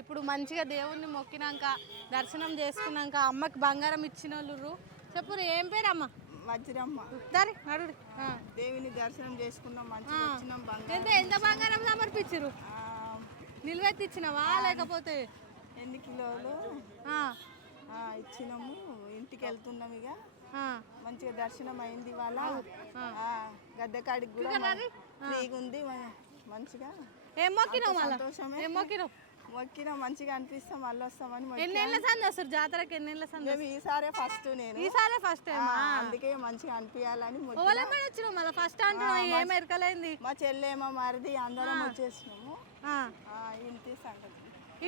ఇప్పుడు మంచిగా దేవుణ్ణి మొక్కినాక దర్శనం చేసుకున్నాక అమ్మకి బంగారం ఇచ్చిన వాళ్ళు చెప్పు ఏం పేరు అమ్మ? వజ్రమ్మ. సరే నడు. దేవిని దర్శనం చేసుకున్నాం, మంచిగా వచ్చినాం. ఎంత బంగారం సమర్పించారు? నిల్వెత్తిచ్చినవా లేకపోతే ఎన్ని కిలోలు ఇచ్చినాము. ఇంటికి వెళ్తున్నాం ఇక. మంచిగా దర్శనం అయింది వాళ్ళ గద్దెకాడికి కూడా ఫ్రీగా ఉంది. మంచిగా ఏం మొక్కినావు? సంతోషమే. ఏం మొక్కినావు? మొక్కినా మంచిగా అనిపిస్తాం, మళ్ళీ వస్తామని. ఎన్నేళ్ళ సంది వస్తారు జాతరకి? ఎన్నేళ్ళ సంది? ఈసారే ఫస్ట్. నేను ఈసారే ఫస్ట్ అందుకే మంచిగా అనిపించాలని వచ్చినావు. మళ్ళీ ఫస్ట్ అంటున్నావు, ఏం ఎరకలైంది? మా చెల్లెమ్మ మరిది అందరం వచ్చేసినాము. ఇంటి సంగతి.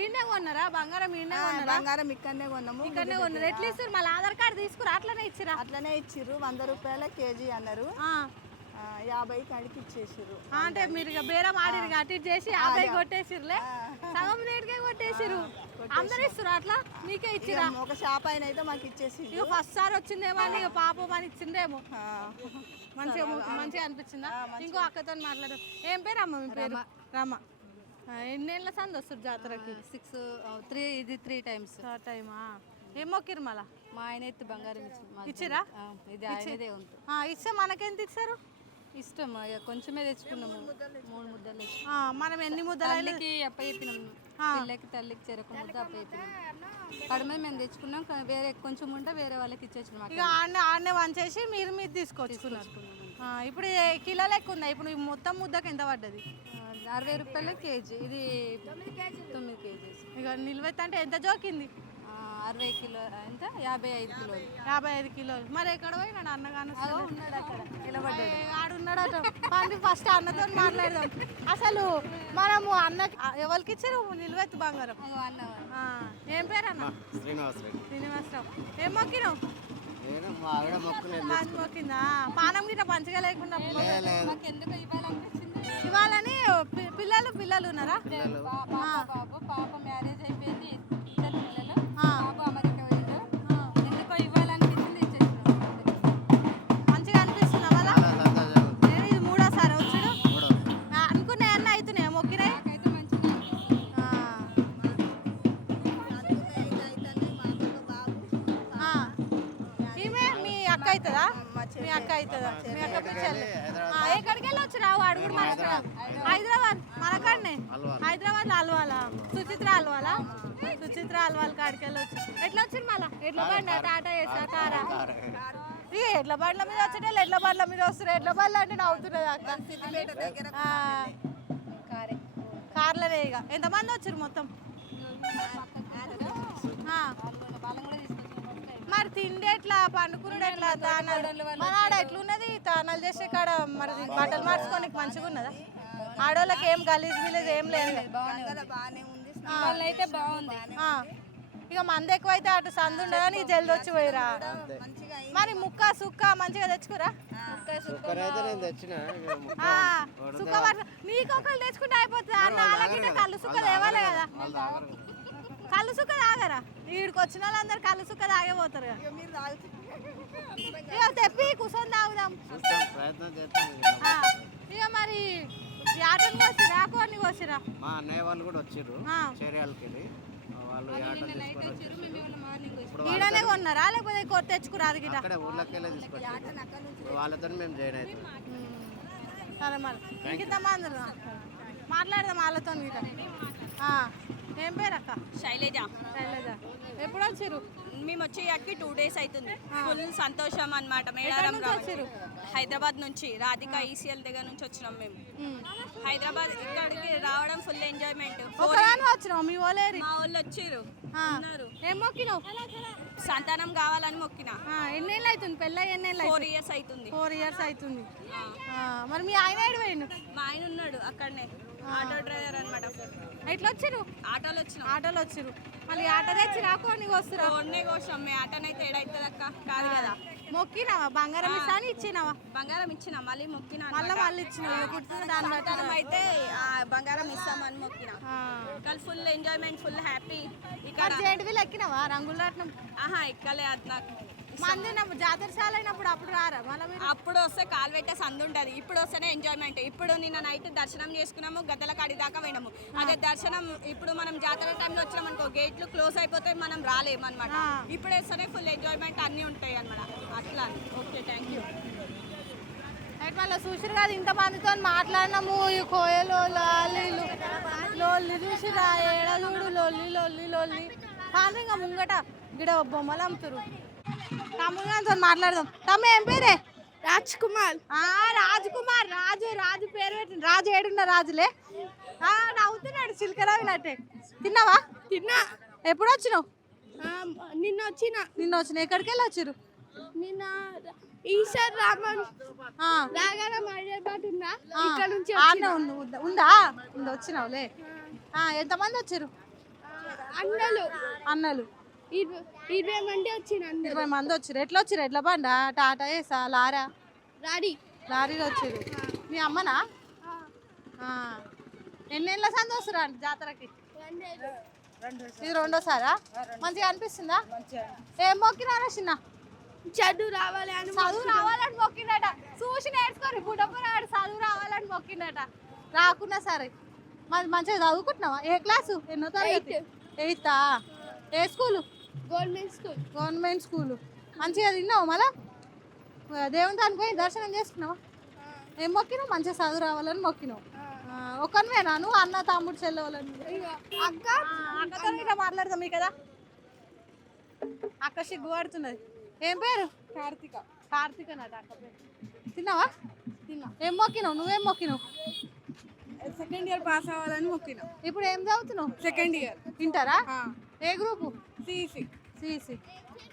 ఈయనే కొన్నారా బంగారం? ఈయనే బంగారం ఇక్కడనే కొన్నాము. ఇక్కడనే కొన్నారు. ఎట్లా ఇస్తారు మళ్ళీ? ఆధార్ కార్డు తీసుకురా? అట్లనే ఇచ్చిరా? అట్లనే ఇచ్చిర్రు. 100 రూపాయల కేజీ అన్నారు. 50 కాడికి ఇచ్చేసిర్రు. అంటే మీరు ఇక బేరం ఆడిరు అటు చేసి 50 కొట్టేసిర్లే. సగం రేటుకే కొట్టేసిర్రు. అందరు ఇస్తారు అట్లా? మీకే ఇచ్చిరా? ఒక షాప్ అయిన అయితే మాకు ఇచ్చేసి. ఇక ఫస్ట్ సార్ వచ్చిందేమో అని ఇక పాపం అని ఇచ్చిందేమో. మంచిగా మంచిగా అనిపించిందా? ఇంకో అక్కతో మాట్లాడు. ఏం పేరు అమ్మ? మీ పేరు? రమ. ఎన్నేళ్ళ సంది వస్తారు జాతరకి? 3 ఇది 3 టైమ్స్. టైమా? ఏం మొక్కిరు మళ్ళా? మా ఆయన ఎత్తు బంగారం ఇచ్చిరా? ఇది ఆయనదే ఉంది. ఇస్తే మనకెంత ఇస్తారు? ఇష్టం కొంచెమే తెచ్చుకున్నాము. 3 ముద్దలు. మనం ఎన్ని ముద్దలు అప్పచెప్పినాము. పిల్లకి తల్లికి చెరకు ముద్ద అప్పచెప్పినాము. కడమే మేము తెచ్చుకున్నాం. వేరే కొంచెం ఉంటే వేరే వాళ్ళకి ఇచ్చేసినాం. ఇక ఆడనే వంచేసి మీరు తీసుకొచ్చుకున్నారు. ఇప్పుడు కిలో లెక్క ఉందా? ఇప్పుడు మొత్తం ముద్దకి ఎంత పడ్డది? 60 రూపాయల కేజీ. ఇది 9 కేజీస్. ఇక నిల్వెత్త అంటే ఎంత జోకింది? 60 కిలో ఎంత? 55 కిలోలు. 55 కిలోలు. మరి ఎక్కడ పోయినాడు అన్నగాను? ఉన్నాడు అక్కడ నిలబడ్డాడు. ఆడున్నాడట. ఫస్ట్ అన్నతో మాట్లాడదాం. అసలు మనము అన్నకి ఎవరికి ఇచ్చారు నిల్వెత్తు బంగారం? ఏం పేరు అన్న? శ్రీనివాసరావు. ఏం మొక్కినావు? మొక్కిందా? పానం గిట్ట మంచిగా లేకుండా ఎందుకు ఇవ్వాలని పిల్లలు ఉన్నారా? పాప మ్యారేజ్ అయిపోయింది. 2 పిల్లలు. బాబు అమెరికా పోయిండు. ఎందుకో ఇవ్వాలనిపించింది, ఇచ్చేసినాం. మంచిగా అనిపిస్తుందా వాళ్ళ? ఇది 3వ సారి వచ్చాడు. అనుకున్నాయి అన్న అవుతున్నాయి మొక్కినాయి. ఈమె మీ అక్క అవుతుందా? మీ అక్క అవుతుందా? మీ అక్క పిచ్చలు. ఎక్కడికి వెళ్ళి వచ్చి రావు అడుగుడు? మన హైదరాబాద్ మనకాడనే. హైదరాబాద్ అల్వాలా? సుచిత్ర అల్వాలా? సుచిత్ర అల్వాల్ కాడికి వెళ్ళి వచ్చి. ఎట్లా వచ్చింది మళ్ళా? ఎట్ల బండి? టాటా వేసా కారా? ఇక ఎడ్ల బండ్ల మీద వచ్చేటోళ్ళు ఎడ్ల బండ్ల మీద వస్తారు. ఎడ్ల బండ్లు అంటే నవ్వుతున్నది అక్క. కార్లనే. ఇక ఎంతమంది వచ్చారు మొత్తం? మరి తిండి ఎట్లా? పండుకున్నాడు ఎట్లా? తానాలు మన ఆడ ఎట్లున్నది? తానాలు చేసే కాడ మరి బట్టలు మార్చుకోనికి మంచిగా ఉన్నదా? ఆడవాళ్ళకి ఏం గలీజ్ విలేజ్ ఏం లేదు. బాగానే ఉంది. అయితే బాగుంది. ఇక మంది ఎక్కువైతే అటు సందు ఉండదని జల్ది వచ్చి పోయిరా. మరి ముక్క సుక్క మంచిగా తెచ్చుకురా? సుక్క నీకు ఒకళ్ళు తెచ్చుకుంటే అయిపోతుంది అన్న. అలాగే కళ్ళు సుక్క తేవాలి కదా. కళ్ళు సుక్క తాగరా? వీడికి వచ్చిన వాళ్ళందరూ కళ్ళు సుక్క తాగేపోతారు కదా. ఇక తెప్పి కూర్చొని తాగుదాం. ఇక మరి యాటను కోసిరా? కొన్ని కోసిరా? మా అన్నయ్య వాళ్ళు కూడా వచ్చారు చేరియాలకి వెళ్ళి. వాళ్ళు ఈడనే కొన్నారా లేకపోతే తెచ్చుకురా? అది గిట్ట అక్కడ ఊర్లోకి వెళ్ళి తీసుకొచ్చారు. వాళ్ళతో మేము జాయిన్ అవుతాం. సరే మరి ఇంకింతమంది మాట్లాడదాం వాళ్ళతో గిట్ట. ఏం పేరు అక్క? శైలజ. శైలజ. ఎప్పుడు వచ్చారు? మేము వచ్చేయాకి 2 డేస్ అవుతుంది. ఫుల్ సంతోషం అన్నమాట. మేడారం వచ్చారు హైదరాబాద్ నుంచి రాధిక ఈసీఎల్ దగ్గర నుంచి వచ్చినాం మేము. హైదరాబాద్ ఇక్కడికి రావడం ఫుల్ ఎంజాయ్మెంట్. వచ్చినావు? మీ వాళ్ళు మా వాళ్ళు వచ్చారు. ఏం మొక్కినావు? సంతానం కావాలని మొక్కిన. ఎన్నేళ్ళు అవుతుంది పెళ్ళి? ఎన్నేళ్ళు? 4 ఇయర్స్ అవుతుంది. 4 ఇయర్స్ అవుతుంది. మరి మీ ఆయన ఏడు పోయిండు? మా ఆయన ఉన్నాడు అక్కడనే, ఆటో డ్రైవర్ అనమాట. ఎట్లా వచ్చారు? ఆటోలో వచ్చినాం. ఆటోలో వచ్చారు. మళ్ళీ ఆటో తెచ్చి రాకొని వస్తారు. కొన్నే కోసం మీ ఆటోనైతే ఏడైతుంది అక్క? కాదు కదా. మొక్కినావా? బంగారం ఇస్తాను ఇచ్చినావా? బంగారం ఇచ్చిన, మళ్ళీ మొక్కినా. మళ్ళీ ఇచ్చినావు? సంతానం అయితే బంగారం ఇస్తామని మొక్కిన. కానీ ఫుల్ ఎంజాయ్మెంట్, ఫుల్ హ్యాపీ. ఇక్కడ ఎక్కినావా రంగుల రాట్నం? ఎక్కలే. అది నాకు మంది జాతరశాల అయినప్పుడు అప్పుడు రారా మళ్ళీ మీరు? అప్పుడు వస్తే కాలు పెట్టే సందు ఉంటుంది, ఇప్పుడు వస్తేనే ఎంజాయ్మెంట్. ఇప్పుడు నిన్న నైట్ దర్శనం చేసుకున్నాము, గద్దల కాడి దాకా పోయినాము. అదే దర్శనం ఇప్పుడు మనం జాతర టైంలో వచ్చినాం అనుకో, గేట్లు క్లోజ్ అయిపోతే మనం రాలేము అనమాట. ఇప్పుడు వేస్తేనే ఫుల్ ఎంజాయ్మెంట్ అన్నీ ఉంటాయి అనమాట. అట్లా ఓకే, థ్యాంక్ యూ. అయితే మళ్ళీ చూసిరు కదా ఇంతమందితో మాట్లాడినాము. ఈ కోయలు లాలీలు లోల్లి చూసిరా, ఏడలుడు లొల్లి లొల్లి లొల్లి కానీ ఇంకా ముంగట గిడ బొమ్మలు అమ్ముతారు. తమ్ముతో మాట్లాడదాం. తమ్ము ఏం పేరే? రాజ్ కుమార్. రాజ్ కుమార్. రాజు పేరు పెట్టింది. రాజు ఏడున్న రాజులే. నవ్వుతున్నాడు చిలకరావినట్టే. తిన్నావా? తిన్నా. ఎప్పుడు వచ్చినావు? నిన్న వచ్చిన. ఎక్కడికి వెళ్ళి వచ్చిరు? నిన్న ఈశ్వర్ రామన్ రాగారం హైదరాబాద్ ఉందా, ఇక్కడ నుంచి ఉందా వచ్చినావులే. ఎంతమంది వచ్చారు? అన్నలు 20 మంది వచ్చిన. 20 మంది వచ్చారు. ఎట్లా వచ్చారు? ఎట్లా బండా? టాటా ఏసా లారా? లారీలో వచ్చారు. మీ అమ్మనా? ఎన్నేళ్ళ సంది వస్తురా జాతరకి? ఇది రెండోసారా? మంచిగా అనిపిస్తుందా? ఏం మొక్కినారా చిన్న? చదువు రావాలని మొక్కినట. చూసి నేర్చుకోరు. బుడపరాడు చదువు రావాలని మొక్కినట. రాకున్నా సరే మంచిగా చదువుకుంటున్నావా? ఏ క్లాసు? ఎన్నో తరగతి? 8th. ఏ స్కూలు? Government school. మంచిగా తిన్నావు? మళ్ళా దేవుని దానికి పోయి దర్శనం చేసుకున్నావా? ఏం మొక్కినావు? మంచిగా చదువు రావాలని మొక్కినావు. ఒక్కనివేనా నువ్వు? అన్న తమ్ముడు చెల్లె వాళ్ళని? అక్కతో ఇట్లా మాట్లాడదాం కదా. అక్క సిగ్గు పడుతున్నది. ఏం పేరు? కార్తీక నట అక్క పేరు. తిన్నావా? ఏం మొక్కినావు? నువ్వేం మొక్కినావు? సెకండ్ ఇయర్ పాస్ అవ్వాలని మొక్కినా. ఇప్పుడు ఏం చదువుతున్నావు? సెకండ్ ఇయర్ ఇంటరా? ఏ గ్రూపు? సిఇసి.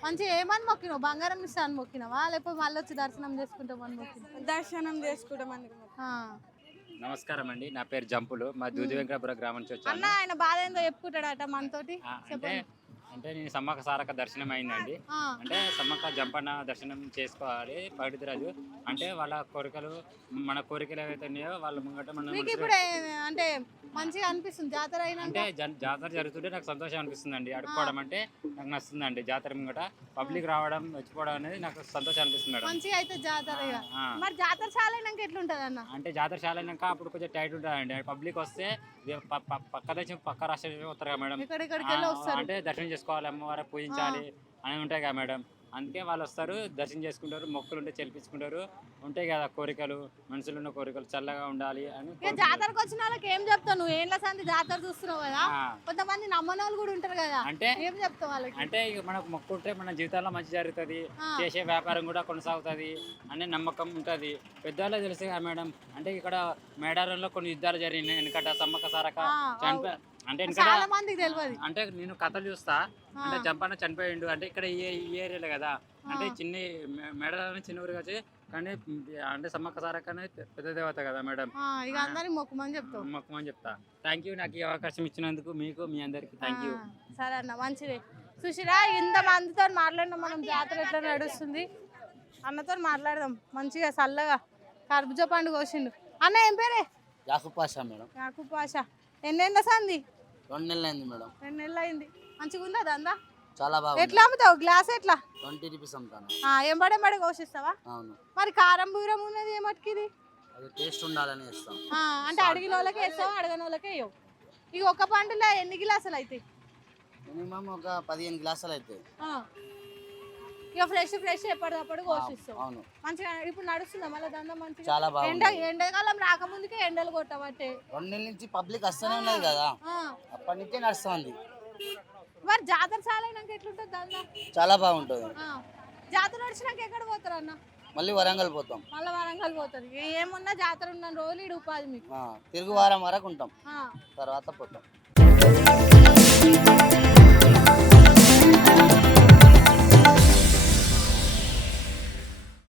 మంచిగా ఏమని మొక్కినావు? బంగారం ఇస్తా అని మొక్కినావా లేకపోతే మళ్ళీ వచ్చి దర్శనం చేసుకుంటామని మొక్కినావు? దర్శనం చేసుకుంటామని. నమస్కారం అండి, నా పేరు జంపులు. మా దూది వెంకటాపురం గ్రామం నుంచి వచ్చాను. అన్న ఆయన బాధ ఏందో చెప్పుకుంటాడట మనతోటి. అంటే నేను సమ్మక్క సారక్క దర్శనం అయిందండి. అంటే సమ్మక్క జంపన్న దర్శనం చేసుకోవాలి పవిత్ర రాజు. అంటే వాళ్ళ కోరికలు, మన కోరికలు ఏవైతే ఉన్నాయో వాళ్ళ ముంగట మనం అంటే మంచిగా అనిపిస్తుంది జాతర అయినా. అంటే జాతర జరుగుతుంటే నాకు సంతోషం అనిపిస్తుంది అండి. అడుక్కోవడం అంటే నాకు నచ్చుతుందండి. జాతర ముంగట పబ్లిక్ రావడం మెచ్చుకోవడం అనేది నాకు సంతోషం అనిపిస్తుంది మేడం. మంచిగా అయితే జాతర. మరి జాతర చాలైనాక ఎట్లుంటది అన్న? అంటే జాతర చాలైనాక అప్పుడు కొంచెం టైట్ ఉంటుందండి. పబ్లిక్ వస్తే పక్క దేశం పక్క రాష్ట్రం వస్తారు కదా మేడం. అంటే దర్శనం చేసుకోవాలి, అమ్మవారు పూజించాలి అని ఉంటాయి కదా మేడం. అందుకే వాళ్ళు వస్తారు, దర్శనం చేసుకుంటారు, మొక్కులు ఉంటే చెల్లించుకుంటారు. ఉంటాయి కదా కోరికలు, మనసులో ఉన్న కోరికలు చల్లగా ఉండాలి అని. జాతరకు వచ్చిన వాళ్ళకి ఏం చెప్తావు? నువ్వు ఏళ్ళ సంది జాతర చూస్తున్నావు కదా, కొంతమంది నమ్మని వాళ్ళు కూడా ఉంటారు కదా, అంటే ఏం చెప్తావు వాళ్ళకి? అంటే ఇక మనకు మొక్కుంటే మన జీవితాల్లో మంచి జరుగుతుంది, చేసే వ్యాపారం కూడా కొనసాగుతుంది అనే నమ్మకం ఉంటుంది. పెద్దవాళ్ళే తెలుసు కదా మేడం. అంటే ఇక్కడ మేడారంలో కొన్ని యుద్ధాలు జరిగినాయి వెనకట, సమ్మక్క సారక్క చనిపోయి. అంటే అంటే నేను కథలు చూస్తా. అంటే జంపన్న చనిపోయిండు అంటే ఇక్కడ ఈ ఏరియాలో కదా. అంటే మేడారం చిన్న ఊరు వచ్చి కానీ అంటే సమ్మక్క సారక్క పెద్ద దేవత కదా మేడం. మొక్కమని చెప్తా. థ్యాంక్ యూ నాకు ఈ అవకాశం ఇచ్చినందుకు. మీకు మీ అందరికి థ్యాంక్ యూ. సరే అన్న, మంచిది. సుశీరా, ఇంత మందితో మాట్లాడినా మనం జాతర ఎట్లా నడుస్తుంది. అన్నతో మాట్లాడదాం మంచిగా చల్లగా. కర్బూజా పండు కోసిండు. అన్న ఏం పేరే? యాకూబ్ పాషా మేడం. యాకూబ్ పాషా. ఎన్నేళ్ళ సంది? 2 నెలలు అయింది మేడం. 2 నెలలు అయింది. మంచిగా ఉందా దందా? చాలా బాగుంది. ఎట్లా అమ్ముతావు? గ్లాస్ ఎట్లా? 20 రూపీస్ అమ్ముతాను. ఎంబడే కోసిస్తావా? అవును. మరి కారం బూరం ఉన్నది ఏమట్టుకిది? అది టేస్ట్ ఉండాలని వేస్తాం. అంటే అడిగిన వాళ్ళకే వేస్తావు, అడగని వాళ్ళకే వేయవు. ఇక ఒక పండులో ఎన్ని గ్లాసులు అవుతాయి? మినిమం ఒక 15 గ్లాసులు అవుతాయి. ఇక ఫ్రెష్ ఎప్పటికప్పుడు కోసిస్తావు. అవును. మంచిగా ఇప్పుడు నడుస్తుందా మళ్ళీ దందా? మంచిగా. చాలా బాగుంది. ఎండాకాలం రాకముందుకే ఎండలు కొట్టబట్టే 2 నెలల నుంచి పబ్లిక్ వస్తూనే ఉన్నది కదా, అప్పటి నుంచే నడుస్తుంది. మరి జాతర చాలైనాక ఎట్లుంటుంది దందా? చాలా బాగుంటుంది. జాతర నడిచినాక ఎక్కడ పోతారు అన్న? మళ్ళీ వరంగల్ పోతాం. మళ్ళీ వరంగల్ పోతారు. ఏమున్నా జాతర ఉన్న రోజులు ఈడు ఉపాధి మీకు. తిరుగు వారం వరకు ఉంటాం, తర్వాత పోతాం.